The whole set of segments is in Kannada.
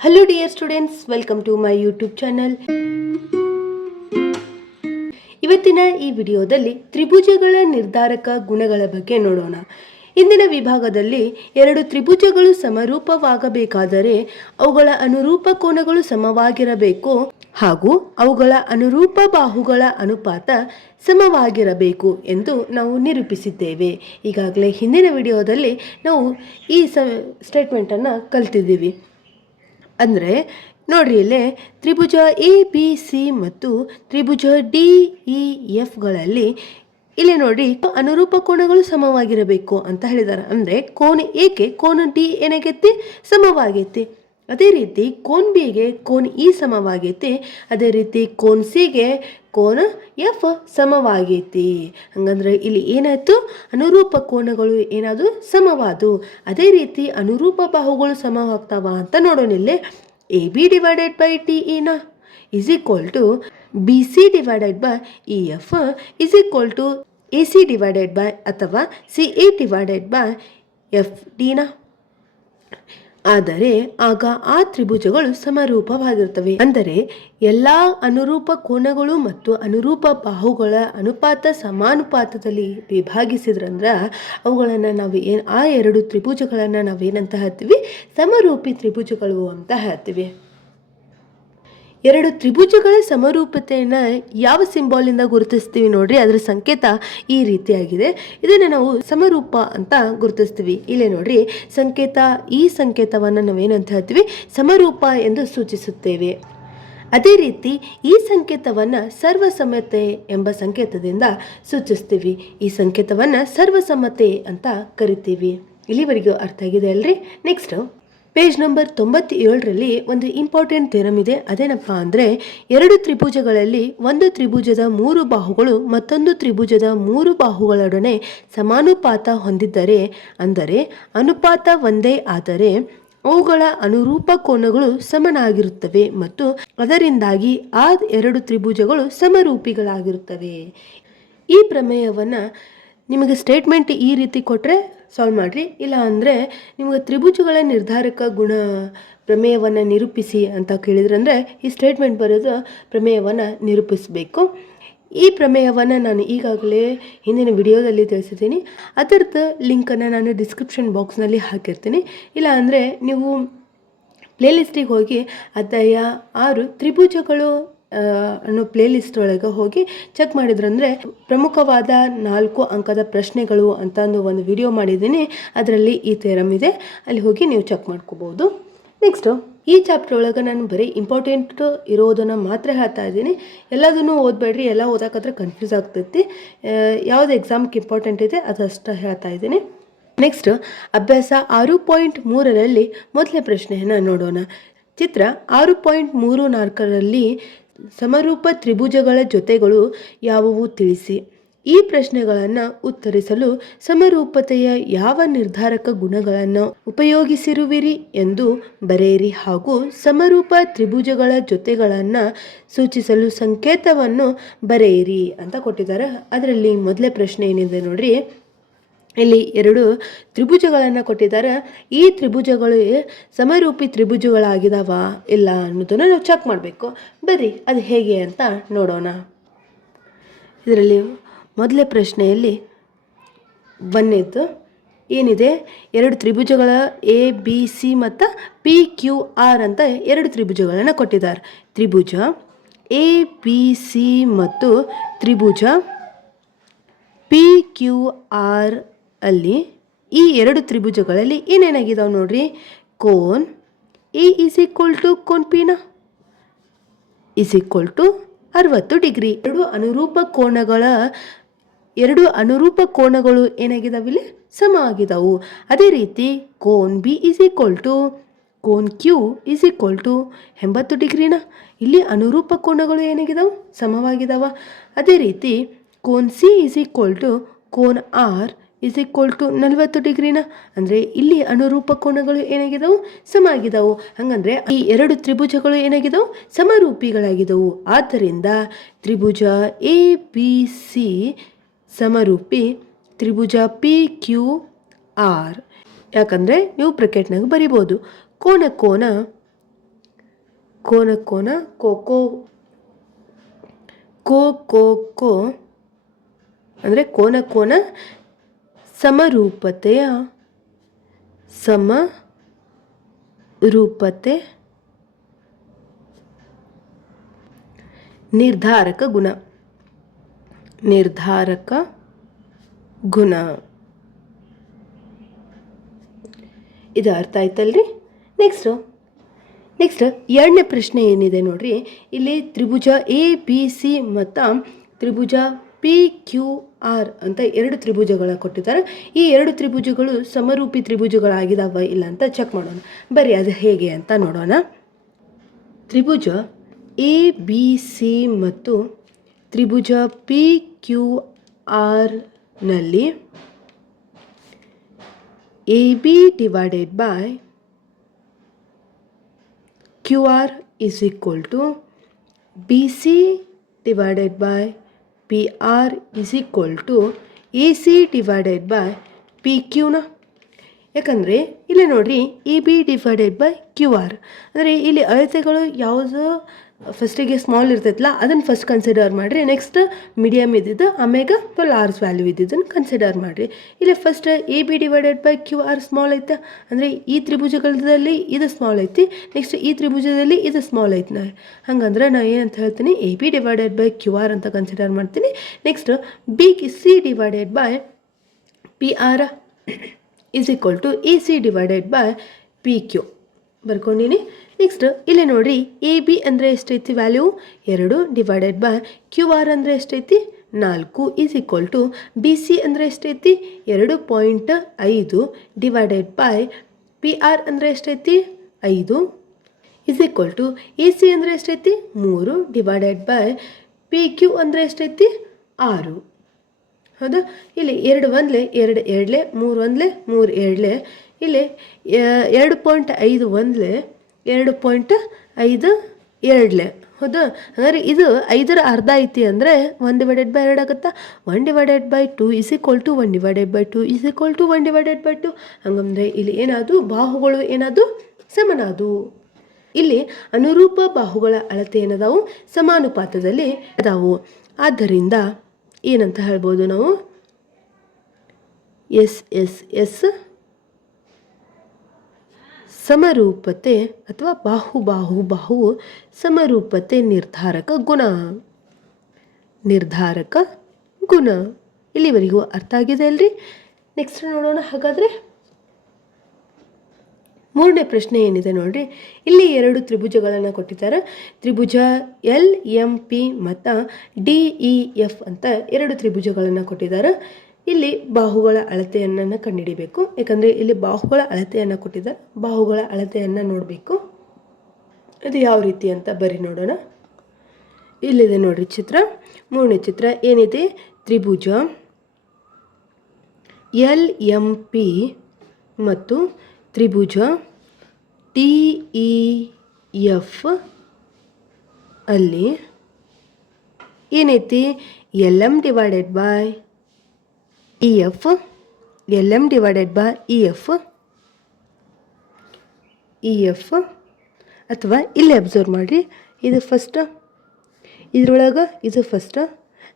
Hello dear students, welcome to my YouTube channel. ಇವತ್ತಿನ ಈ ವಿಡಿಯೋದಲ್ಲಿ ತ್ರಿಭುಜಗಳ ನಿರ್ಧಾರಕ ಗುಣಗಳ ಬಗ್ಗೆ ನೋಡೋಣ. ಇಂದಿನ ವಿಭಾಗದಲ್ಲಿ ಎರಡು ತ್ರಿಭುಜಗಳು ಸಮರೂಪವಾಗಬೇಕಾದರೆ ಅವುಗಳ ಅನುರೂಪ ಕೋನಗಳು ಸಮವಾಗಿರಬೇಕು ಹಾಗೂ ಅವುಗಳ ಅನುರೂಪ ಬಾಹುಗಳ ಅನುಪಾತ ಸಮವಾಗಿರಬೇಕು ಎಂದು ನಾವು ನಿರೂಪಿಸಿದ್ದೇವೆ. ಈಗಾಗಲೇ ಹಿಂದಿನ ವಿಡಿಯೋದಲ್ಲಿ ನಾವು ಈ ಸ್ಟೇಟ್ಮೆಂಟನ್ನು ಕಲ್ತಿದ್ದೀವಿ. ಅಂದರೆ ನೋಡ್ರಿ ಇಲ್ಲೇ ತ್ರಿಭುಜ ಎ ಬಿ ಸಿ ಮತ್ತು ತ್ರಿಭುಜ ಡಿ ಇ ಎಫ್ಗಳಲ್ಲಿ ಇಲ್ಲಿ ನೋಡಿ ಅನುರೂಪ ಕೋನಗಳು ಸಮವಾಗಿರಬೇಕು ಅಂತ ಹೇಳಿದ್ದಾರೆ. ಅಂದರೆ ಕೋನ ಎಗೆ ಕೋನ ಡಿ ಏನಾಗೈತಿ ಸಮವಾಗೈತಿ, ಅದೇ ರೀತಿ ಕೋನ್ ಬಿಗೆ ಕೋನ್ ಇ ಸಮವಾಗೈತಿ, ಅದೇ ರೀತಿ ಕೋನ್ ಸಿಗೆ ಕೋನ ಎಫ್ ಸಮವಾಗೈತಿ. ಹಂಗಂದ್ರೆ ಇಲ್ಲಿ ಏನಾಯ್ತು, ಅನುರೂಪ ಕೋನಗಳು ಏನಾದ್ರು ಸಮವಾದು. ಅದೇ ರೀತಿ ಅನುರೂಪ ಬಾಹುಗಳು ಸಮವಾಗ್ತಾವ ಅಂತ ನೋಡೋಣ. ಇಲ್ಲಿ A B divided by D ಇನ is equal to B C divided by E F is equal to A C divided by ಅಥವಾ C A divided by F ಡಿನ. ಆದರೆ ಆಗ ಆ ತ್ರಿಭುಜಗಳು ಸಮರೂಪವಾಗಿರುತ್ತವೆ. ಅಂದರೆ ಎಲ್ಲ ಅನುರೂಪ ಕೋನಗಳು ಮತ್ತು ಅನುರೂಪ ಬಾಹುಗಳ ಅನುಪಾತ ಸಮಾನುಪಾತದಲ್ಲಿ ವಿಭಾಗಿಸಿದ್ರಂದ್ರೆ ಅವುಗಳನ್ನು ನಾವು ಆ ಎರಡು ತ್ರಿಭುಜಗಳನ್ನು ನಾವೇನಂತ ಹೇಳ್ತೀವಿ, ಸಮರೂಪಿ ತ್ರಿಭುಜಗಳು ಅಂತ ಹೇಳ್ತೀವಿ. ಎರಡು ತ್ರಿಭುಜಗಳ ಸಮರೂಪತೆಯನ್ನು ಯಾವ ಸಿಂಬಾಲಿಂದ ಗುರುತಿಸ್ತೀವಿ ನೋಡ್ರಿ, ಅದರ ಸಂಕೇತ ಈ ರೀತಿಯಾಗಿದೆ. ಇದನ್ನು ನಾವು ಸಮರೂಪ ಅಂತ ಗುರುತಿಸ್ತೀವಿ. ಇಲ್ಲೇ ನೋಡ್ರಿ ಸಂಕೇತ, ಈ ಸಂಕೇತವನ್ನು ನಾವೇನಂತ ಹೇಳ್ತೀವಿ, ಸಮರೂಪ ಎಂದು ಸೂಚಿಸುತ್ತೇವೆ. ಅದೇ ರೀತಿ ಈ ಸಂಕೇತವನ್ನು ಸರ್ವಸಮ್ಮತೆ ಎಂಬ ಸಂಕೇತದಿಂದ ಸೂಚಿಸ್ತೀವಿ. ಈ ಸಂಕೇತವನ್ನು ಸರ್ವಸಮ್ಮತೆ ಅಂತ ಕರಿತೀವಿ. ಇಲ್ಲಿವರೆಗೂ ಅರ್ಥ ಆಗಿದೆ ಅಲ್ರಿ? ನೆಕ್ಸ್ಟ್ ಪೇಜ್ ನಂಬರ್ 97ರಲ್ಲಿ ಒಂದು ಇಂಪಾರ್ಟೆಂಟ್ ಥಿಯರಮ್ ಇದೆ. ಅದೇನಪ್ಪ ಅಂದರೆ ಎರಡು ತ್ರಿಭುಜಗಳಲ್ಲಿ ಒಂದು ತ್ರಿಭುಜದ ಮೂರು ಬಾಹುಗಳು ಮತ್ತೊಂದು ತ್ರಿಭುಜದ ಮೂರು ಬಾಹುಗಳೊಡನೆ ಸಮಾನುಪಾತ ಹೊಂದಿದ್ದರೆ, ಅಂದರೆ ಅನುಪಾತ ಒಂದೇ ಆದರೆ ಅವುಗಳ ಅನುರೂಪ ಕೋನಗಳು ಸಮನಾಗಿರುತ್ತವೆ ಮತ್ತು ಅದರಿಂದಾಗಿ ಆ ಎರಡು ತ್ರಿಭುಜಗಳು ಸಮರೂಪಿಗಳಾಗಿರುತ್ತವೆ. ಈ ಪ್ರಮೇಯವನ್ನು ನಿಮಗೆ ಸ್ಟೇಟ್ಮೆಂಟ್ ಈ ರೀತಿ ಕೊಟ್ಟರೆ ಸಾಲ್ವ್ ಮಾಡಿರಿ. ಇಲ್ಲ ಅಂದರೆ ನಿಮಗೆ ತ್ರಿಭುಜಗಳ ನಿರ್ಧಾರಕ ಗುಣ ಪ್ರಮೇಯವನ್ನು ನಿರೂಪಿಸಿ ಅಂತ ಕೇಳಿದ್ರಂದರೆ ಈ ಸ್ಟೇಟ್ಮೆಂಟ್ ಬರೋದು ಪ್ರಮೇಯವನ್ನು ನಿರೂಪಿಸಬೇಕು. ಈ ಪ್ರಮೇಯವನ್ನು ನಾನು ಈಗಾಗಲೇ ಹಿಂದಿನ ವಿಡಿಯೋದಲ್ಲಿ ತಿಳಿಸಿದ್ದೀನಿ. ಅದರದ್ದು ಲಿಂಕನ್ನು ನಾನು ಡಿಸ್ಕ್ರಿಪ್ಷನ್ ಬಾಕ್ಸ್ನಲ್ಲಿ ಹಾಕಿರ್ತೀನಿ. ಇಲ್ಲ ಅಂದರೆ ನೀವು ಪ್ಲೇಲಿಸ್ಟಿಗೆ ಹೋಗಿ ಅಧ್ಯಾಯ 6 ತ್ರಿಭುಜಗಳು ಅನ್ನೋ ಪ್ಲೇಲಿಸ್ಟ್ ಒಳಗೆ ಹೋಗಿ ಚೆಕ್ ಮಾಡಿದ್ರಂದರೆ ಪ್ರಮುಖವಾದ 4 ಅಂಕದ ಪ್ರಶ್ನೆಗಳು ಅಂತ ಒಂದು ವಿಡಿಯೋ ಮಾಡಿದ್ದೀನಿ. ಅದರಲ್ಲಿ ಈ ಥಿಯರಮ್ ಇದೆ, ಅಲ್ಲಿ ಹೋಗಿ ನೀವು ಚೆಕ್ ಮಾಡ್ಕೋಬೋದು. ನೆಕ್ಸ್ಟು ಈ ಚಾಪ್ಟರ್ ಒಳಗೆ ನಾನು ಬರೀ ಇಂಪಾರ್ಟೆಂಟ್ ಇರೋದನ್ನು ಮಾತ್ರ ಹೇಳ್ತಾ ಇದ್ದೀನಿ. ಎಲ್ಲದನ್ನು ಓದಬೇಡ್ರಿ, ಎಲ್ಲ ಓದೋಕ್ಕಾದ್ರೆ ಕನ್ಫ್ಯೂಸ್ ಆಗ್ತೈತಿ. ಯಾವುದು ಎಕ್ಸಾಮ್ಗೆ ಇಂಪಾರ್ಟೆಂಟ್ ಇದೆ ಅದಷ್ಟು ಹೇಳ್ತಾ ಇದ್ದೀನಿ. ನೆಕ್ಸ್ಟ್ ಅಭ್ಯಾಸ 6.3ರಲ್ಲಿ ಮೊದಲನೇ ಪ್ರಶ್ನೆಯನ್ನು ನೋಡೋಣ. ಚಿತ್ರ 6.34ರಲ್ಲಿ ಸಮರೂಪ ತ್ರಿಭುಜಗಳ ಜೊತೆಗಳು ಯಾವುವು ತಿಳಿಸಿ. ಈ ಪ್ರಶ್ನೆಗಳನ್ನು ಉತ್ತರಿಸಲು ಸಮರೂಪತೆಯ ಯಾವ ನಿರ್ಧಾರಕ ಗುಣಗಳನ್ನು ಉಪಯೋಗಿಸಿರುವಿರಿ ಎಂದು ಬರೆಯಿರಿ ಹಾಗೂ ಸಮರೂಪ ತ್ರಿಭುಜಗಳ ಜೊತೆಗಳನ್ನು ಸೂಚಿಸಲು ಸಂಕೇತವನ್ನು ಬರೆಯಿರಿ ಅಂತ ಕೊಟ್ಟಿದ್ದಾರೆ. ಅದರಲ್ಲಿ ಮೊದಲೇ ಪ್ರಶ್ನೆ ಏನಿದೆ ನೋಡ್ರಿ, ಇಲ್ಲಿ ಎರಡು ತ್ರಿಭುಜಗಳನ್ನು ಕೊಟ್ಟಿದ್ದಾರೆ. ಈ ತ್ರಿಭುಜಗಳು ಸಮರೂಪಿ ತ್ರಿಭುಜಗಳಾಗಿದ್ದಾವ ಇಲ್ಲ ಅನ್ನೋದನ್ನು ನಾವು ಚೆಕ್ ಮಾಡಬೇಕು. ಬರ್ರಿ ಅದು ಹೇಗೆ ಅಂತ ನೋಡೋಣ. ಇದರಲ್ಲಿ ಮೊದಲೇ ಪ್ರಶ್ನೆಯಲ್ಲಿ ಒಂದನೇದು ಏನಿದೆ, ಎರಡು ತ್ರಿಭುಜಗಳ ಎ ಬಿ ಸಿ ಮತ್ತು ಪಿ ಕ್ಯೂ ಆರ್ ಅಂತ ಎರಡು ತ್ರಿಭುಜಗಳನ್ನು ಕೊಟ್ಟಿದ್ದಾರೆ. ತ್ರಿಭುಜ ಎ ಬಿ ಸಿ ಮತ್ತು ತ್ರಿಭುಜ ಪಿ ಕ್ಯೂ ಆರ್ ಅಲ್ಲಿ ಈ ಎರಡು ತ್ರಿಭುಜಗಳಲ್ಲಿ ಏನೇನಾಗಿದ್ದಾವೆ ನೋಡ್ರಿ, ಕೋನ್ ಎ ಈಸ್ ಈಕ್ವಲ್ ಟು ಕೋನ್ ಪಿನ ಈಸ್ ಈಕ್ವಲ್ ಟು 60 ಡಿಗ್ರಿ. ಎರಡು ಅನುರೂಪ ಕೋನಗಳು ಏನಾಗಿದ್ದಾವೆ, ಇಲ್ಲಿ ಸಮ ಆಗಿದ್ದಾವು. ಅದೇ ರೀತಿ ಕೋನ್ ಬಿ ಈಸ್ ಈಕ್ವಲ್ ಟು ಕೋನ್ ಕ್ಯೂ ಈಸ್ ಈಕ್ವಲ್ ಟು 80 ಡಿಗ್ರಿನ. ಇಲ್ಲಿ ಅನುರೂಪ ಕೋನಗಳು ಏನಾಗಿದ್ದಾವೆ, ಸಮವಾಗಿದ್ದಾವ. ಅದೇ ರೀತಿ ಕೋನ್ ಸಿ ಈಸ್ ಈಕ್ವಲ್ ಟು ಕೋನ್ ಆರ್ ಈಸ್ ಈಕ್ವಲ್ ಟು 40 ಡಿಗ್ರಿನ. ಅಂದರೆ ಇಲ್ಲಿ ಅನುರೂಪ ಕೋನಗಳು ಏನಾಗಿದ್ದಾವೆ, ಸಮ ಆಗಿದ್ದಾವೆ. ಹಾಗಂದರೆ ಈ ಎರಡು ತ್ರಿಭುಜಗಳು ಏನಾಗಿದ್ದಾವೆ, ಸಮರೂಪಿಗಳಾಗಿದ್ದವು. ಆದ್ದರಿಂದ ತ್ರಿಭುಜ ಎ ಬಿ ಸಿ ಸಮರೂಪಿ ತ್ರಿಭುಜ ಪಿ ಕ್ಯೂ ಆರ್. ಯಾಕಂದರೆ ನೀವು ಬ್ರಾಕೆಟ್ನಾಗ ಬರಿಬೋದು ಕೋನ ಕೋನ ಕೋನ ಕೋ ಕೋ ಕೋ ಕೋ ಕೋ ಅಂದರೆ ಕೋನ ಕೋನ ಸಮರೂಪತೆಯ ಸಮರೂಪತೆ ನಿರ್ಧಾರಕ ಗುಣ ನಿರ್ಧಾರಕ ಗುಣ. ಇದು ಅರ್ಥ ಆಯ್ತಲ್ರಿ. ನೆಕ್ಸ್ಟ್ ಎರಡನೇ ಪ್ರಶ್ನೆ ಏನಿದೆ ನೋಡ್ರಿ. ಇಲ್ಲಿ ತ್ರಿಭುಜ ಎ ಬಿ ಸಿ ಮತ್ತು ತ್ರಿಭುಜ ಪಿ ಕ್ಯೂ ಆರ್ ಅಂತ ಎರಡು ತ್ರಿಭುಜಗಳ ಕೊಟ್ಟಿದ್ದಾರೆ. ಈ ಎರಡು ತ್ರಿಭುಜಗಳು ಸಮರೂಪಿ ತ್ರಿಭುಜಗಳಾಗಿದ್ದಾವ ಇಲ್ಲ ಅಂತ ಚೆಕ್ ಮಾಡೋಣ. ಬರೀ ಅದು ಹೇಗೆ ಅಂತ ನೋಡೋಣ. ತ್ರಿಭುಜ ಎ ಬಿ ಸಿ ಮತ್ತು ತ್ರಿಭುಜ ಪಿ ಕ್ಯೂ ಆರ್ನಲ್ಲಿ A B divided by Q R is equal to B C divided by P R is equal to A C divided by P ಕ್ಯೂನ. ಯಾಕಂದರೆ ಇಲ್ಲಿ ನೋಡಿರಿ A B divided by Q R ಅಂದರೆ ಇಲ್ಲಿ ಅಳತೆಗಳು ಯಾವುದು ಫಸ್ಟಿಗೆ ಸ್ಮಾಲ್ ಇರ್ತೈತಲ್ಲ ಅದನ್ನು ಫಸ್ಟ್ ಕನ್ಸಿಡರ್ ಮಾಡಿರಿ. ನೆಕ್ಸ್ಟ್ ಮೀಡಿಯಮ್ ಇದ್ದಿದ್ದು ಆಮ್ಯಾಗ ಲಾರ್ಜ್ ವ್ಯಾಲ್ಯೂ ಇದ್ದಿದ್ದನ್ನು ಕನ್ಸಿಡರ್ ಮಾಡಿರಿ. ಇಲ್ಲಿ first A B divided by Q R small ಐತೆ ಅಂದರೆ ಈ ತ್ರಿಭುಜಗಳಲ್ಲಿ ಇದು ಸ್ಮಾಲ್ ಐತಿ, ನೆಕ್ಸ್ಟ್ ಈ ತ್ರಿಭುಜದಲ್ಲಿ ಇದು ಸ್ಮಾಲ್ ಐತಿ. ಹಂಗಂದ್ರೆ ನಾನು ಏನಂತ ಹೇಳ್ತೀನಿ, A B divided by Q R ಅಂತ ಕನ್ಸಿಡರ್ ಮಾಡ್ತೀನಿ. Next B C divided by P R is equal to A C divided by P Q ಬರ್ಕೊಂಡೀನಿ. ನೆಕ್ಸ್ಟ್ ಇಲ್ಲಿ ನೋಡಿರಿ ಎ ಬಿ ಅಂದರೆ ಎಷ್ಟೈತಿ value 2 divided by Q R ಅಂದರೆ ಎಷ್ಟೈತಿ 4 is equal to B C ಅಂದರೆ ಎಷ್ಟೈತಿ 2.5 ಡಿವೈಡೆಡ್ ಬೈ ಪಿ ಆರ್ ಅಂದರೆ ಎಷ್ಟೈತಿ 5 is equal to A C ಅಂದರೆ ಎಷ್ಟೈತಿ 3 ಡಿವೈಡೆಡ್ ಬೈ ಪಿ ಕ್ಯೂ ಅಂದರೆ ಎಷ್ಟೈತಿ 6. ಹೌದಾ? ಇಲ್ಲಿ 2 ಒಂದ್ಲೆ 2 ಎರಡ್ಲೆ 3 ಒಂದ್ಲೆ 3 ಎರಡ್ಲೆ ಇಲ್ಲಿ 2.5 ಒಂದ್ಲೆ 2.5 ಎರಡ್ಲೆ. ಹೌದಾ? ಹಾಗಾದ್ರೆ ಇದು 5ರ ಅರ್ಧ ಐತಿ ಅಂದರೆ 1 ಡಿವೈಡೆಡ್ ಬೈ 2 ಆಗುತ್ತಾ. 1 divided by 2 is equal to 1 divided by 2 is equal to 1 divided by 2. ಹಂಗಂದ್ರೆ ಇಲ್ಲಿ ಏನಾದು ಬಾಹುಗಳು ಏನಾದು ಸಮನಾದು. ಇಲ್ಲಿ ಅನುರೂಪ ಬಾಹುಗಳ ಅಳತೆ ಏನದಾವು ಸಮಾನುಪಾತದಲ್ಲಿ ಅದಾವು. ಆದ್ದರಿಂದ ಏನಂತ ಹೇಳ್ಬೋದು ನಾವು, ಎಸ್ ಎಸ್ ಎಸ್ ಸಮರೂಪತೆ ಅಥವಾ ಬಾಹು ಬಾಹು ಬಾಹು ಸಮರೂಪತೆ ನಿರ್ಧಾರಕ ಗುಣ. ನಿರ್ಧಾರಕ ಗುಣ ಇಲ್ಲಿವರೆಗೂ ಅರ್ಥ ಆಗಿದೆ ಅಲ್ರಿ. ನೆಕ್ಸ್ಟ್ ನೋಡೋಣ. ಹಾಗಾದರೆ ಮೂರನೇ ಪ್ರಶ್ನೆ ಏನಿದೆ ನೋಡ್ರಿ. ಇಲ್ಲಿ 2 ತ್ರಿಭುಜಗಳನ್ನು ಕೊಟ್ಟಿದ್ದಾರೆ. ತ್ರಿಭುಜ ಎಲ್ ಎಂ ಪಿ ಮತ್ತು ಡಿ ಇ ಎಫ್ ಅಂತ 2 ತ್ರಿಭುಜಗಳನ್ನು ಕೊಟ್ಟಿದ್ದಾರೆ. ಇಲ್ಲಿ ಬಾಹುಗಳ ಅಳತೆಯನ್ನು ಕಂಡುಹಿಡಿಬೇಕು. ಯಾಕಂದರೆ ಇಲ್ಲಿ ಬಾಹುಗಳ ಅಳತೆಯನ್ನು ಕೊಟ್ಟಿದ್ದಾರೆ, ಬಾಹುಗಳ ಅಳತೆಯನ್ನು ನೋಡಬೇಕು. ಅದು ಯಾವ ರೀತಿ ಅಂತ ಬರೀ ನೋಡೋಣ. ಇಲ್ಲಿದೆ ನೋಡ್ರಿ ಚಿತ್ರ. ಮೂರನೇ ಚಿತ್ರ ಏನಿದೆ, ತ್ರಿಭುಜ ಎಲ್ ಎಂ ಪಿ ಮತ್ತು ತ್ರಿಭುಜ ಟಿ ಇ ಎಫ್ ಅಲ್ಲಿ ಏನೈತಿ L M divided by E F, L M divided by E F ಅಥವಾ ಇಲ್ಲಿ ಅಬ್ಸರ್ವ್ ಮಾಡಿರಿ. ಇದು ಫಸ್ಟ್, ಇದ್ರೊಳಗೆ ಇದು ಫಸ್ಟ್,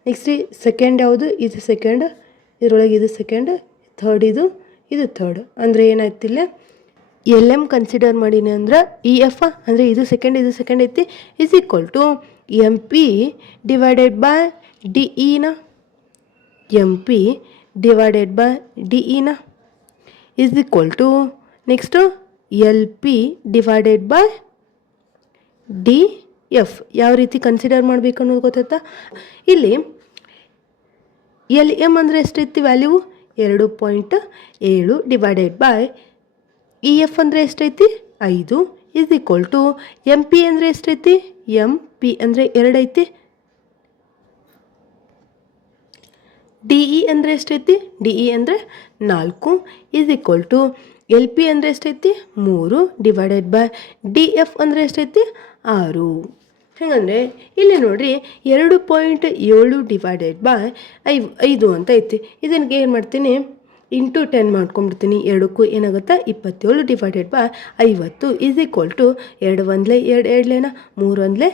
ನೆಕ್ಸ್ಟ್ ಸೆಕೆಂಡ್ ಯಾವುದು ಇದು ಸೆಕೆಂಡ್, ಇದ್ರೊಳಗೆ ಇದು ಸೆಕೆಂಡ್, ಥರ್ಡ್ ಇದು ಥರ್ಡ್. ಅಂದರೆ ಏನಾಯ್ತಿಲ್ಲ, ಎಲ್ ಎಮ್ ಕನ್ಸಿಡರ್ ಮಾಡೀನಿ ಅಂದ್ರೆ ಇ ಎಫ್ ಅಂದರೆ ಇದು ಸೆಕೆಂಡ್ ಐತಿ is equal to M P divided by D ಇನ, M P divided by D ಇನ is equal to next L P divided by D F. ಯಾವ ರೀತಿ ಕನ್ಸಿಡರ್ ಮಾಡಬೇಕು ಅನ್ನೋದು ಗೊತ್ತಾಯ್ತಾ. ಇಲ್ಲಿ ಎಲ್ ಎಮ್ ಅಂದರೆ ಎಷ್ಟೈತಿ value 2.7 divided by E F ಅಂದರೆ ಎಷ್ಟೈತಿ 5 is equal to M P ಅಂದರೆ ಎಷ್ಟೈತಿ, ಎಮ್ ಪಿ ಅಂದರೆ 2 ಐತಿ, ಡಿ ಇ ಅಂದರೆ ಎಷ್ಟೈತಿ, ಡಿ ಇ ಅಂದರೆ 4 is equal to L P ಅಂದರೆ ಎಷ್ಟೈತಿ 3 ಡಿವೈಡೆಡ್ ಬೈ ಡಿ ಎಫ್ ಅಂದರೆ ಎಷ್ಟೈತಿ 6. ಹಾಗಂದರೆ ಇಲ್ಲಿ ನೋಡಿರಿ 2.7 ಡಿವೈಡೆಡ್ ಬೈ 5 ಅಂತ ಐತಿ. ಇದಕ್ಕೆ ಏನು ಮಾಡ್ತೀನಿ, ಇಂಟು 10 ಮಾಡ್ಕೊಂಡ್ಬಿಡ್ತೀನಿ. ಎರಡಕ್ಕೂ ಏನಾಗುತ್ತೆ 27 divided by 50 is equal to 2 1 2 2 3 1 3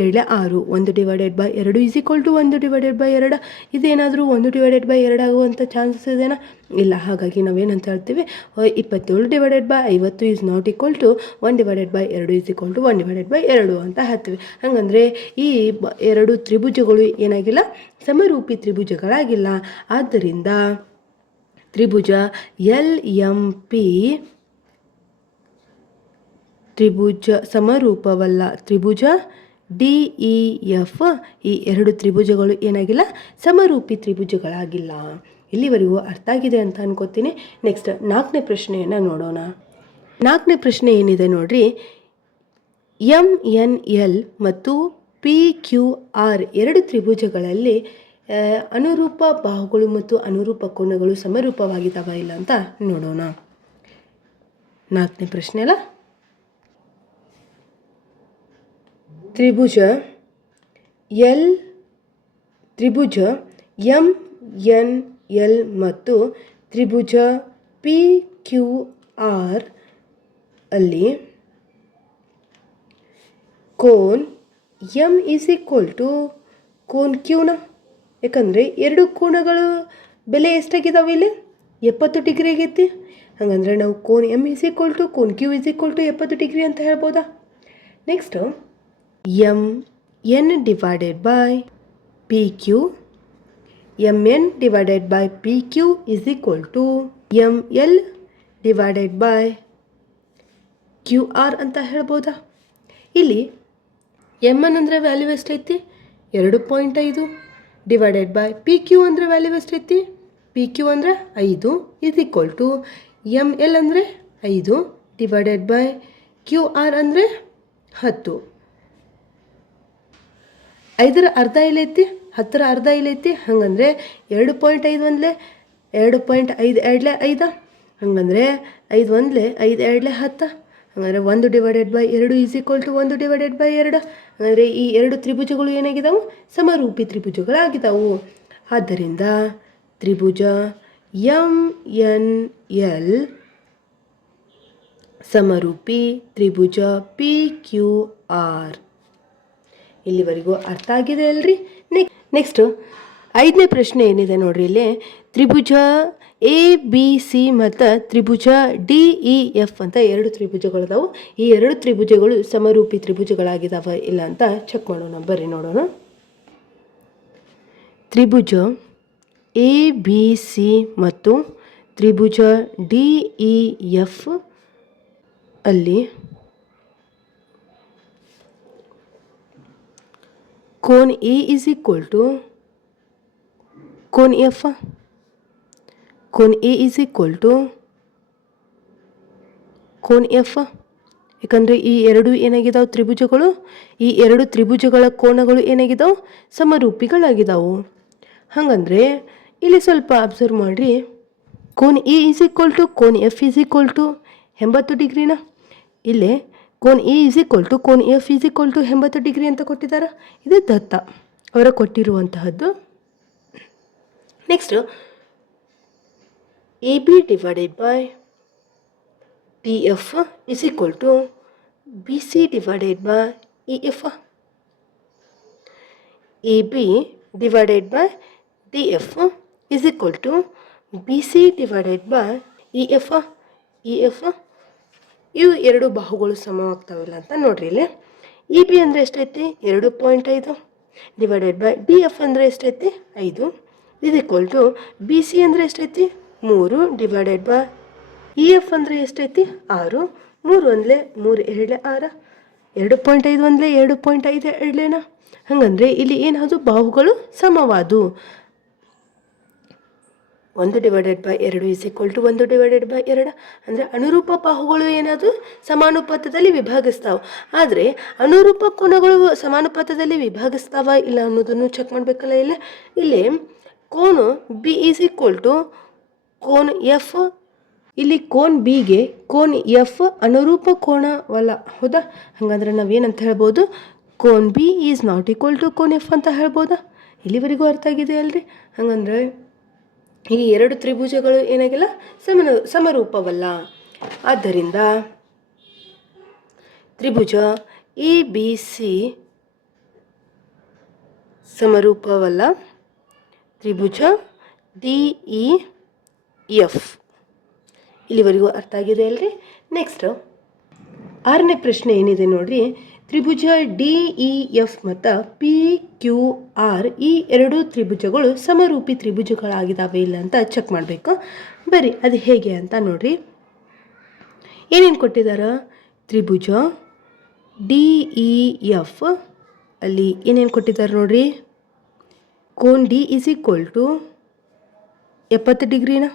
7 6. 1 divided by 2 is equal to 1 divided by 2. ಇದೇನಾದರೂ 1 ಡಿವೈಡೆಡ್ ಬೈ 2 ಆಗುವಂಥ ಚಾನ್ಸಸ್ ಇದೆಯಾ? ಇಲ್ಲ. ಹಾಗಾಗಿ ನಾವೇನಂತ ಹೇಳ್ತೀವಿ, 27 divided by 50 is not equal to 1 divided by 2 is equal to 1 divided by 2 ಅಂತ ಹೇಳ್ತೀವಿ. ಹಾಗಂದರೆ ಈ ಎರಡು ತ್ರಿಭುಜಗಳು ಏನಾಗಿಲ್ಲ, ಸಮರೂಪಿ ತ್ರಿಭುಜಗಳಾಗಿಲ್ಲ. ಆದ್ದರಿಂದ ತ್ರಿಭುಜ LMP ತ್ರಿಭುಜ ಸಮರೂಪವಲ್ಲ. ತ್ರಿಭುಜ DEF ಈ ಎರಡು ತ್ರಿಭುಜಗಳು ಏನಾಗಿಲ್ಲ, ಸಮರೂಪಿ ತ್ರಿಭುಜಗಳಾಗಿಲ್ಲ. ಇಲ್ಲಿವರೆಗೂ ಅರ್ಥ ಆಗಿದೆ ಅಂತ ಅನ್ಕೋತೀನಿ. ನೆಕ್ಸ್ಟ್ 4ನೇ ಪ್ರಶ್ನೆಯನ್ನು ನೋಡೋಣ. 4ನೇ ಪ್ರಶ್ನೆ ಏನಿದೆ ನೋಡ್ರಿ. MNL ಮತ್ತು PQR ಎರಡು ತ್ರಿಭುಜಗಳಲ್ಲಿ ಅನುರೂಪ ಬಾಹುಗಳು ಮತ್ತು ಅನುರೂಪ ಕೋನಗಳು ಸಮರೂಪವಾಗಿದ್ದಾವ ಇಲ್ಲ ಅಂತ ನೋಡೋಣ. 4ನೇ ಪ್ರಶ್ನೆ ಅಲ್ಲ. ತ್ರಿಭುಜ MNL ಮತ್ತು ತ್ರಿಭುಜ PQR ಅಲ್ಲಿ ಕೋನ್ M ಈಸ್ ಈಕ್ವಲ್ ಟು ಕೋನ್ ಕ್ಯೂನ. ಯಾಕಂದರೆ ಎರಡು ಕೋನಗಳು ಬೆಲೆ ಎಷ್ಟಾಗಿದ್ದಾವೆ ಇಲ್ಲಿ? 70 ಡಿಗ್ರಿ ಆಗೈತಿ. ಹಾಗಂದ್ರೆ ನಾವು ಕೋನ್ M ಈಸ್ ಈಕ್ವಲ್ ಟು ಕೋನ್ Q is equal to 70 degree ಅಂತ ಹೇಳ್ಬೋದಾ? Next MN divided by PQ, MN divided by PQ is equal to ML divided by QR ಅಂತ ಹೇಳ್ಬೋದಾ? ಇಲ್ಲಿ MN ಅಂದರೆ ವ್ಯಾಲ್ಯೂ ಎಷ್ಟೈತಿ? 2.5 ಡಿವೈಡೆಡ್ ಬೈ PQ ಅಂದರೆ ವ್ಯಾಲ್ಯೂ ಎಷ್ಟೈತಿ? PQ ಅಂದರೆ 5 ಈಸ್ ಈಕ್ವಲ್ ಟು ML ಅಂದರೆ 5 ಡಿವೈಡೆಡ್ ಬೈ QR ಅಂದರೆ 10. 5ರ ಅರ್ಧ ಇಲ್ಲೈತಿ, 10ರ ಅರ್ಧ ಇಲ್ಲೈತಿ. ಹಾಗಂದರೆ 2.5 ಒಂದಲೇ 2.5 ಎರಡಲೇ 5. ಹಾಗಂದರೆ 5 ಒಂದಲೇ 5 ಎರಡಲೇ 10. ಹಾಗಾದರೆ 1 divided by 2 is equal to 1 divided by 2. ಅಂದರೆ ಈ ಎರಡು ತ್ರಿಭುಜಗಳು ಏನಾಗಿದ್ದಾವೆ? ಸಮರೂಪಿ ತ್ರಿಭುಜಗಳಾಗಿದ್ದಾವು. ಆದ್ದರಿಂದ ತ್ರಿಭುಜ MNL ಸಮರೂಪಿ ತ್ರಿಭುಜ PQR. ಇಲ್ಲಿವರೆಗೂ ಅರ್ಥ ಆಗಿದೆ ಅಲ್ರಿ? ನೆಕ್ಸ್ಟ್ 5ನೇ ಪ್ರಶ್ನೆ ಏನಿದೆ ನೋಡ್ರಿ. ಇಲ್ಲಿ ತ್ರಿಭುಜ ABC ಮತ್ತು ತ್ರಿಭುಜ DEF ಅಂತ ಎರಡು ತ್ರಿಭುಜಗಳಿದಾವೆ. ಈ ಎರಡು ತ್ರಿಭುಜಗಳು ಸಮರೂಪಿ ತ್ರಿಭುಜಗಳಾಗಿದ್ದಾವೆ ಇಲ್ಲ ಅಂತ ಚೆಕ್ ಮಾಡೋಣ. ಬರ್ರಿ ನೋಡೋಣ. ತ್ರಿಭುಜ ABC ಮತ್ತು ತ್ರಿಭುಜ DEF ಅಲ್ಲಿ ಕೋನ್ A ಈಸ್ ಈಕ್ವಲ್ ಟು ಕೋನ್ F. ಕೋನ್ A ಈಸ್ ಈಕ್ವಲ್ ಟು ಕೋನ್ F. ಯಾಕಂದರೆ ಈ ಎರಡು ಏನಾಗಿದ್ದಾವೆ ತ್ರಿಭುಜಗಳು, ಈ ಎರಡು ತ್ರಿಭುಜಗಳ ಕೋನಗಳು ಏನಾಗಿದ್ದಾವೆ? ಸಮರೂಪಿಗಳಾಗಿದ್ದಾವೆ. ಹಾಗಂದರೆ ಇಲ್ಲಿ ಸ್ವಲ್ಪ ಅಬ್ಸರ್ವ್ ಮಾಡಿರಿ. ಕೋನ್ A ಈಸ್ ಈಕ್ವಲ್ ಟು ಕೋನ್ F ಈಸ್ ಈಕ್ವಲ್ ಟು 80 ಡಿಗ್ರಿನ. ಇಲ್ಲೇ ಕೋನ್ A ಈಸ್ ಈಕ್ವಲ್ ಟು ಕೋನ್ F is equal to 80 degree ಅಂತ ಕೊಟ್ಟಿದ್ದಾರೆ. ಇದು ದತ್ತ ಅವರ ಕೊಟ್ಟಿರುವಂತಹದ್ದು. Next AB divided by DF is equal to BC divided by EF. AB divided by DF is equal to BC divided by EF. ಇವು ಎರಡು ಬಾಹುಗಳು ಸಮವಾಗ್ತಾವಿಲ್ಲ ಅಂತ ನೋಡ್ರಿ. ಇಲ್ಲಿ EB ಅಂದರೆ ಎಷ್ಟೈತಿ? 2.5 ಡಿವೈಡೆಡ್ ಬೈ DF ಅಂದರೆ ಎಷ್ಟೈತಿ? 5 ಈಸ್ ಈಕ್ವಲ್ ಟು BC ಅಂದರೆ ಎಷ್ಟೈತಿ? 3 ಡಿವೈಡೆಡ್ ಬೈ EF ಅಂದರೆ ಎಷ್ಟೈತಿ? 6. 3 ಒಂದಲೇ 3 ಎರಡಲೇ 6. 2.5 ಒಂದಲೇ 2.5 ಎರಡಲೇನ. ಹಾಗಂದರೆ ಇಲ್ಲಿ ಏನಾದರೂ ಬಾಹುಗಳು ಸಮವಾದು. 1 divided by 2 is equal to 1 divided by 2. ಅಂದರೆ ಅನುರೂಪ ಬಾಹುಗಳು ಏನಾದರೂ ಸಮಾನುಪಾತದಲ್ಲಿ ವಿಭಾಗಿಸ್ತಾವೆ. ಆದರೆ ಅನುರೂಪ ಕೋನಗಳು ಸಮಾನುಪಾತದಲ್ಲಿ ವಿಭಾಗಿಸ್ತಾವ ಇಲ್ಲ ಅನ್ನೋದನ್ನು ಚೆಕ್ ಮಾಡಬೇಕಲ್ಲ. ಇಲ್ಲಿ ಕೋನು B ಈಸ್ ಈಕ್ವಲ್ ಟು ಕೋನ್ F. ಇಲ್ಲಿ ಕೋನ್ ಬಿಗೆ ಕೋನ್ F ಅನುರೂಪ ಕೋನವಲ್ಲ, ಹೌದಾ? ಹಾಗಾದ್ರೆ ನಾವೇನಂತ ಹೇಳ್ಬೋದು? ಕೋನ್ B is not equal to ಕೋನ್ F ಅಂತ ಹೇಳ್ಬೋದಾ? ಇಲ್ಲಿವರೆಗೂ ಅರ್ಥ ಆಗಿದೆ ಅಲ್ರಿ? ಹಾಗಂದ್ರೆ ಈ ಎರಡು ತ್ರಿಭುಜಗಳು ಏನಾಗಿಲ್ಲ ಸಮರೂಪವಲ್ಲ. ಆದ್ದರಿಂದ ತ್ರಿಭುಜ ABC ಸಮರೂಪವಲ್ಲ. ತ್ರಿಭುಜ DEF. ಇಲ್ಲಿವರೆಗೂ ಅರ್ಥ ಆಗಿದೆ ಅಲ್ರಿ? ನೆಕ್ಸ್ಟ್ 6ನೇ ಪ್ರಶ್ನೆ ಏನಿದೆ ನೋಡ್ರಿ. ತ್ರಿಭುಜ DEF ಮತ್ತು PQR ಈ ಎರಡು ತ್ರಿಭುಜಗಳು ಸಮರೂಪಿ ತ್ರಿಭುಜಗಳಾಗಿದ್ದಾವೆ ಇಲ್ಲ ಅಂತ ಚೆಕ್ ಮಾಡಬೇಕು. ಬರೀ ಅದು ಹೇಗೆ ಅಂತ ನೋಡ್ರಿ. ಏನೇನು ಕೊಟ್ಟಿದ್ದಾರೆ? ತ್ರಿಭುಜ DEF ಅಲ್ಲಿ ಏನೇನು ಕೊಟ್ಟಿದ್ದಾರೆ ನೋಡ್ರಿ. ಕೋನ್ D = 70 ಡಿಗ್ರಿನ.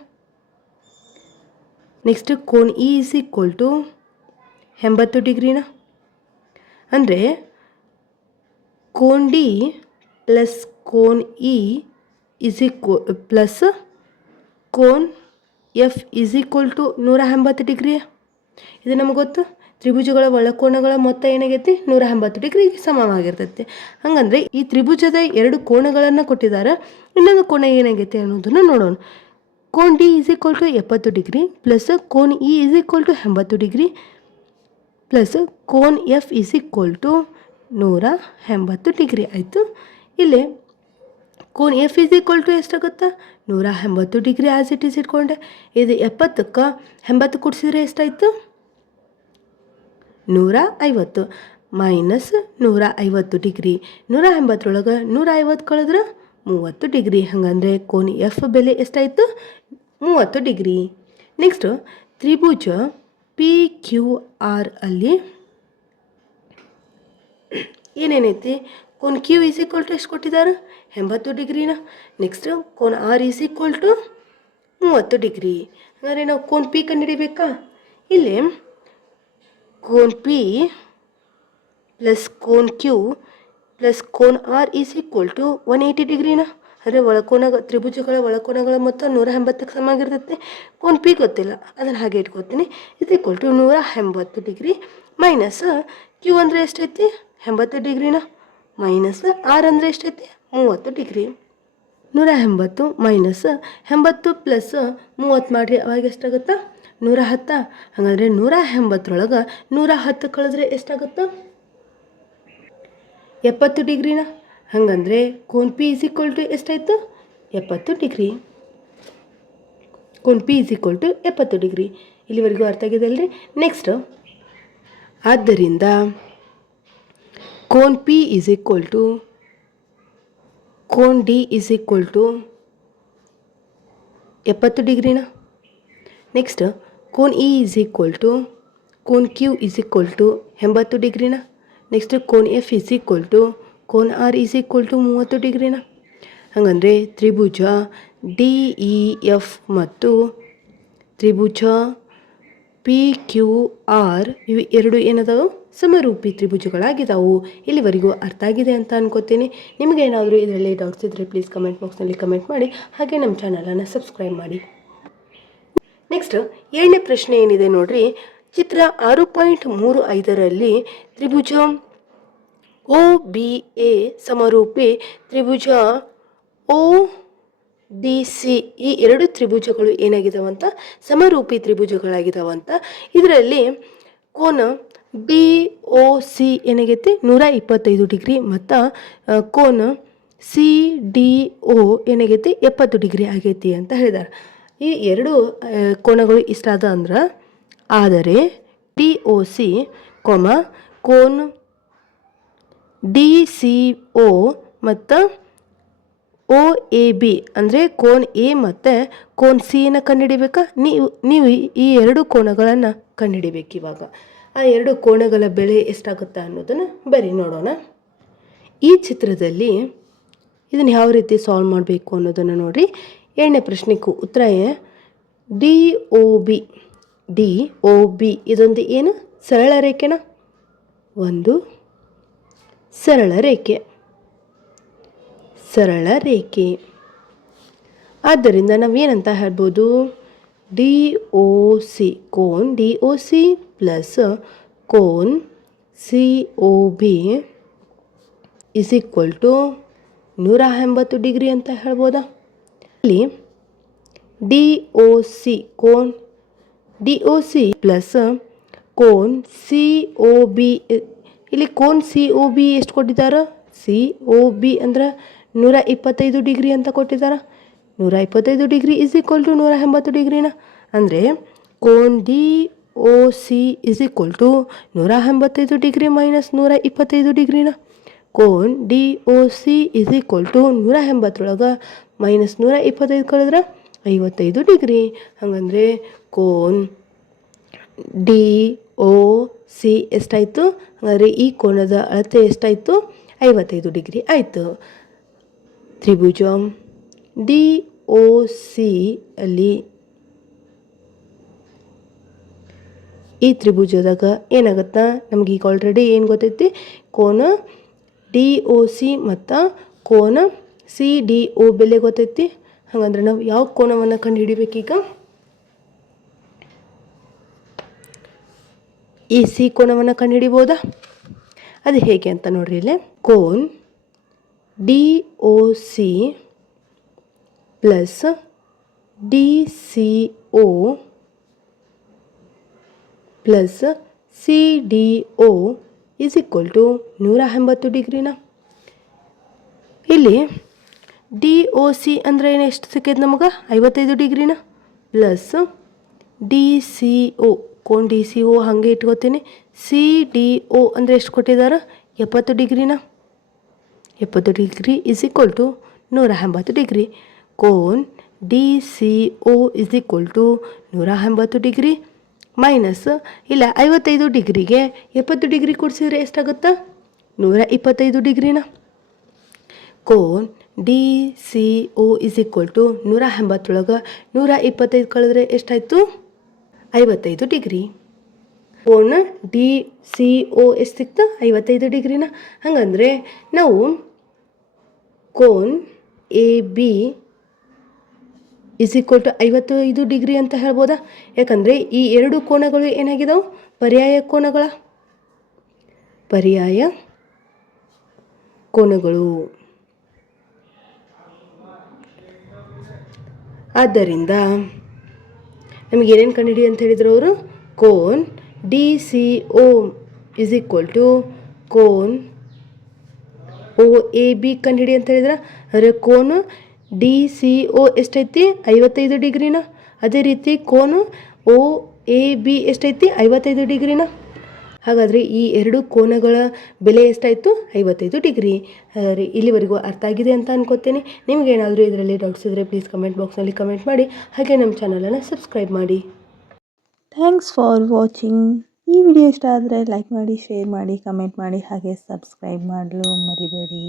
ನೆಕ್ಸ್ಟ್ ಕೋನ್ E = 80 ಡಿಗ್ರಿನ. ಅಂದರೆ ಕೋನ್ D ಪ್ಲಸ್ ಕೋನ್ E ಪ್ಲಸ್ ಕೋನ್ F = 180 ಡಿಗ್ರಿ. ಇದು ನಮಗೆ ಗೊತ್ತು. ತ್ರಿಭುಜಗಳ ಒಳಕೋನಗಳ ಮೊತ್ತ ಏನಾಗೈತಿ? 180 ಡಿಗ್ರಿಗೆ ಸಮವಾಗಿರ್ತೈತಿ. ಹಂಗಂದ್ರೆ ಈ ತ್ರಿಭುಜದ ಎರಡು ಕೋನಗಳನ್ನು ಕೊಟ್ಟಿದ್ದಾರೆ. ಇನ್ನೊಂದು ಕೋನ ಏನಾಗೈತಿ ಅನ್ನೋದನ್ನು ನೋಡೋಣ. ಕೋನ್ D = 70 ಡಿಗ್ರಿ ಪ್ಲಸ್ ಕೋನ್ E = 80 ಡಿಗ್ರಿ ಪ್ಲಸ್ ಕೋನ್ F = 180 ಡಿಗ್ರಿ ಆಯಿತು. ಇಲ್ಲಿ cone F = ಎಷ್ಟಾಗುತ್ತಾ? 180 degree as it is ಇಟ್ಕೊಂಡೆ. ಇದು 70ಕ್ಕೆ 80 ಕೂಡಿಸಿದ್ರೆ ಎಷ್ಟಾಯಿತು? 150 ಮೈನಸ್ 150 ಡಿಗ್ರಿ. 180 150 ಕಳೆದ್ರೆ 30 ಡಿಗ್ರಿ. ಹಾಗಂದರೆ ಕೋನ್ F ಬೆಲೆ ಎಷ್ಟಾಯಿತು? 30 ಡಿಗ್ರಿ. ನೆಕ್ಸ್ಟ್ ತ್ರಿಭುಜ PQR ಅಲ್ಲಿ ಏನೇನೈತಿ? ಕೋನ್ Q = ಎಷ್ಟು ಕೊಟ್ಟಿದ್ದಾರೆ? 80 ಡಿಗ್ರಿನ. ನೆಕ್ಸ್ಟ್ ಕೋನ್ R = 30 ಡಿಗ್ರಿ. ಹಾಗಾದರೆ ನಾವು ಕೋನ್ P ಕಂಡುಹಿಡಿಬೇಕಾ? ಇಲ್ಲಿ ಕೋನ್ P ಪ್ಲಸ್ ಕೋನ್ Q ಪ್ಲಸ್ ಕೋನ್ R = 180 ಡಿಗ್ರಿನ. ಅಂದರೆ ತ್ರಿಭುಜಗಳ ಒಳಕೋನಗಳ ಮೊತ್ತ 180ಕ್ಕೆ ಸಮಾಗಿರ್ತೈತೆ. ಕೋನ್ P ಗೊತ್ತಿಲ್ಲ, ಅದನ್ನು ಹಾಗೆ ಇಟ್ಕೊತೀನಿ. ಇದು = 180 ಡಿಗ್ರಿ ಮೈನಸ್ Q ಅಂದರೆ ಎಷ್ಟೈತಿ? 80 ಡಿಗ್ರಿನ. ಮೈನಸ್ R ಅಂದರೆ ಎಷ್ಟೈತಿ? 30 ಡಿಗ್ರಿ. 180 ಮೈನಸ್ 80 ಪ್ಲಸ್ 30 ಮಾಡಿರಿ, ಅವಾಗ ಎಷ್ಟಾಗುತ್ತಾ? 110. ಹಾಗಾದರೆ 180 110 ಕಳೆದ್ರೆ ಎಷ್ಟಾಗುತ್ತಾ? 70 ಡಿಗ್ರಿನ. ಹಾಗಂದರೆ ಕೋನ್ P = ಎಷ್ಟಾಯಿತು? 70 ಡಿಗ್ರಿ. Cone P = 70 degree. ಇಲ್ಲಿವರೆಗೂ ಅರ್ಥ ಆಗಿದೆ ಅಲ್ರಿ? ನೆಕ್ಸ್ಟ್ ಆದ್ದರಿಂದ ಕೋನ್ P = ಕೋನ್ D = 70 ಡಿಗ್ರಿನ. ನೆಕ್ಸ್ಟ್ ಕೋನ್ E = ಕೋನ್ Q = 80 ಡಿಗ್ರಿನ. ನೆಕ್ಸ್ಟ್ ಕೋನ್ F = ಕೋನ್ R = 30 ಡಿಗ್ರಿನ. ಹಾಗಂದರೆ ತ್ರಿಭುಜ DEF ಮತ್ತು ತ್ರಿಭುಜ PQR ಇವು ಎರಡು ಏನದಾವು? ಸಮರೂಪಿ ತ್ರಿಭುಜಗಳಾಗಿದ್ದಾವು. ಇಲ್ಲಿವರೆಗೂ ಅರ್ಥ ಆಗಿದೆ ಅಂತ ಅನ್ಕೋತೀನಿ. ನಿಮಗೇನಾದರೂ ಇದರಲ್ಲಿ ಡೌಟ್ಸ್ ಇದ್ದರೆ ಪ್ಲೀಸ್ ಕಮೆಂಟ್ ಬಾಕ್ಸ್ನಲ್ಲಿ ಕಮೆಂಟ್ ಮಾಡಿ. ಹಾಗೆ ನಮ್ಮ ಚಾನಲನ್ನು ಸಬ್ಸ್ಕ್ರೈಬ್ ಮಾಡಿ. ನೆಕ್ಸ್ಟ್ 7ನೇ ಪ್ರಶ್ನೆ ಏನಿದೆ ನೋಡ್ರಿ. ಚಿತ್ರ 6.35ರಲ್ಲಿ ತ್ರಿಭುಜ OBA ಸಮರೂಪಿ ತ್ರಿಭುಜ ODC ಈ ಎರಡು ತ್ರಿಭುಜಗಳು ಏನಾಗಿದ್ದಾವಂತ? ಸಮರೂಪಿ ತ್ರಿಭುಜಗಳಾಗಿದ್ದಾವಂತ. ಇದರಲ್ಲಿ ಕೋನ BOC ಏನಾಗೈತಿ? 125 ಡಿಗ್ರಿ ಮತ್ತು ಕೋನ CDO ಏನಾಗೈತಿ? 70 ಡಿಗ್ರಿ ಆಗೈತಿ ಅಂತ ಹೇಳಿದ್ದಾರೆ. ಈ ಎರಡು ಕೋನಗಳು ಇಷ್ಟ ಆದ ಅಂದ್ರೆ ಆದರೆ DOC ಕೋನ್ DCO ಮತ್ತು OAB ಅಂದರೆ ಕೋನ್ A ಮತ್ತು ಕೋನ್ Cನ ಕಂಡುಹಿಡಿಬೇಕಾ? ನೀವು ಈ ಎರಡು ಕೋನಗಳನ್ನು ಕಂಡುಹಿಡಿಬೇಕು. ಇವಾಗ ಆ ಎರಡು ಕೋನಗಳ ಬೆಲೆ ಎಷ್ಟಾಗುತ್ತಾ ಅನ್ನೋದನ್ನು ಬರೀ ನೋಡೋಣ. ಈ ಚಿತ್ರದಲ್ಲಿ ಇದನ್ನು ಯಾವ ರೀತಿ ಸಾಲ್ವ್ ಮಾಡಬೇಕು ಅನ್ನೋದನ್ನು ನೋಡಿರಿ. 7ನೇ ಪ್ರಶ್ನೆಗೂ ಉತ್ತರ DOB ಇದೊಂದು ಏನು? ಸರಳ ರೇಖೆನ. ಒಂದು ಸರಳ ರೇಖೆ. ಆದ್ದರಿಂದ ನಾವೇನಂತ ಹೇಳ್ಬೋದು? DOC cone DOC plus cone COB = 180 degree ಅಂತ ಹೇಳ್ಬೋದಾ? ಇಲ್ಲಿ D O C cone D O C plus cone C O B. ಇಲ್ಲಿ ಕೋನ್ ಸಿ ಒ ಬಿ ಎಷ್ಟು ಕೊಟ್ಟಿದ್ದಾರೆ? ಸಿ ಒ ಬಿ ಅಂದ್ರೆ 125 ಡಿಗ್ರಿ ಅಂತ ಕೊಟ್ಟಿದ್ದಾರೆ. 125 ಡಿಗ್ರಿ ಇಸ್ ಈಕ್ವಲ್ ಟು 180 ಡಿಗ್ರಿನ. ಅಂದರೆ ಕೋನ್ D O C is equal to 185 degree minus 125 ಡಿಗ್ರಿನ. ಕೋನ್ D O C is equal to 180 minus 125 ಕಳೆದ್ರೆ 55 ಡಿಗ್ರಿ. ಹಾಗಂದರೆ ಕೋನ್ ಡಿ ಒ ಸಿ ಎಷ್ಟಾಯಿತು? ಹಾಗಾದರೆ ಈ ಕೋನದ ಅಳತೆ ಎಷ್ಟಾಯಿತು? 55 ಡಿಗ್ರಿ ಆಯಿತು. ತ್ರಿಭುಜ ಡಿ ಒ ಸಿ ಅಲ್ಲಿ ಈ ತ್ರಿಭುಜದಾಗ ಏನಾಗುತ್ತಾ? ನಮ್ಗೆ ಈಗ ಆಲ್ರೆಡಿ ಏನು ಗೊತ್ತೈತಿ? ಕೋನ ಡಿ ಒ ಸಿ ಮತ್ತು ಕೋನ ಸಿ ಡಿ ಒ ಬೆಲೆ ಗೊತ್ತೈತಿ. ಹಾಗಂದ್ರೆ ನಾವು ಯಾವ ಕೋನವನ್ನು ಕಂಡು ಹಿಡಿಬೇಕೀಗ? ಈ ಸಿ ಕೋನವನ್ನು ಕಂಡು ಹಿಡಿಬೋದಾ? ಅದು ಹೇಗೆ ಅಂತ ನೋಡ್ರಿ. ಇಲ್ಲಿ ಕೋನ್ D O C plus D C O plus C D O is equal to 180 ಡಿಗ್ರಿನ. ಇಲ್ಲಿ ಡಿ ಒ ಸಿ ಅಂದರೆ ಏನು, ಎಷ್ಟು ಸಿಕ್ಕೈತೆ ನಮಗೆ? 55 ಡಿಗ್ರಿನ. ಪ್ಲಸ್ ಡಿ ಸಿ ಒ, ಕೋನ್ ಡಿ ಸಿ ಒ ಹಾಗೆ ಇಟ್ಕೋತೀನಿ. ಸಿ ಡಿ ಒ ಅಂದರೆ ಎಷ್ಟು ಕೊಟ್ಟಿದ್ದಾರೆ? 70 ಡಿಗ್ರಿನ. 70 degree is equal to 180 degree. ಕೋನ್ D C O is equal to 180 degree minus ಇಲ್ಲ 55 ಡಿಗ್ರಿಗೆ 70 ಡಿಗ್ರಿ ಕೊಡಿಸಿದ್ರೆ ಎಷ್ಟಾಗುತ್ತಾ? 125 ಡಿಗ್ರಿನ. ಕೋನ್ D C O is equal to 180 125 ಕಳೆದ್ರೆ ಎಷ್ಟಾಯಿತು? 55 ಡಿಗ್ರಿ. ಕೋನ್ ಡಿ ಸಿ ಒ ಎಷ್ಟು ಸಿಕ್ತು? 55 ಡಿಗ್ರಿನ. ಹಾಗಂದರೆ ನಾವು ಕೋನ್ A B is equal to 55 degree ಅಂತ ಹೇಳ್ಬೋದಾ? ಯಾಕಂದರೆ ಈ ಎರಡು ಕೋನಗಳು ಏನಾಗಿದಾವೆ? ಪರ್ಯಾಯ ಕೋನಗಳ ಪರ್ಯಾಯ ಕೋನಗಳು. ಆದ್ದರಿಂದ ನಮಗೆ ಏನೇನು ಕಂಡುಹಿಡಿ ಅಂತ ಹೇಳಿದ್ರು ಅವರು? ಕೋನ್ D C O is equal to ಕೋನ್ ಒ ಎ ಬಿ ಕಂಡುಹಿಡಿ ಅಂತ ಹೇಳಿದ್ರೆ, ಅಂದರೆ ಕೋನು ಡಿ ಸಿ ಒ ಎಷ್ಟೈತಿ? 55 ಡಿಗ್ರಿನ. ಅದೇ ರೀತಿ ಕೋನು ಒ ಎ ಬಿ ಎಷ್ಟೈತಿ? 55 ಡಿಗ್ರಿನ. ಹಾಗಾದರೆ ಈ ಎರಡು ಕೋನಗಳ ಬೆಲೆ ಎಷ್ಟಾಯಿತು? 55 ಡಿಗ್ರಿ. ಹಾಗಾದರೆ ಇಲ್ಲಿವರೆಗೂ ಅರ್ಥ ಆಗಿದೆ ಅಂತ ಅನ್ಕೋತೀನಿ. ನಿಮಗೇನಾದರೂ ಇದರಲ್ಲಿ ಡೌಟ್ಸ್ ಇದ್ದರೆ ಪ್ಲೀಸ್ ಕಮೆಂಟ್ ಬಾಕ್ಸ್ನಲ್ಲಿ ಕಮೆಂಟ್ ಮಾಡಿ. ಹಾಗೆ ನಮ್ಮ ಚಾನಲನ್ನು ಸಬ್ಸ್ಕ್ರೈಬ್ ಮಾಡಿ. Thanks for watching. ಈ ವಿಡಿಯೋ ಇಷ್ಟ ಆದರೆ ಲೈಕ್ ಮಾಡಿ, ಶೇರ್ ಮಾಡಿ, ಕಮೆಂಟ್ ಮಾಡಿ, ಹಾಗೆ ಸಬ್ಸ್ಕ್ರೈಬ್ ಮಾಡಲು ಮರಿಬೇಡಿ.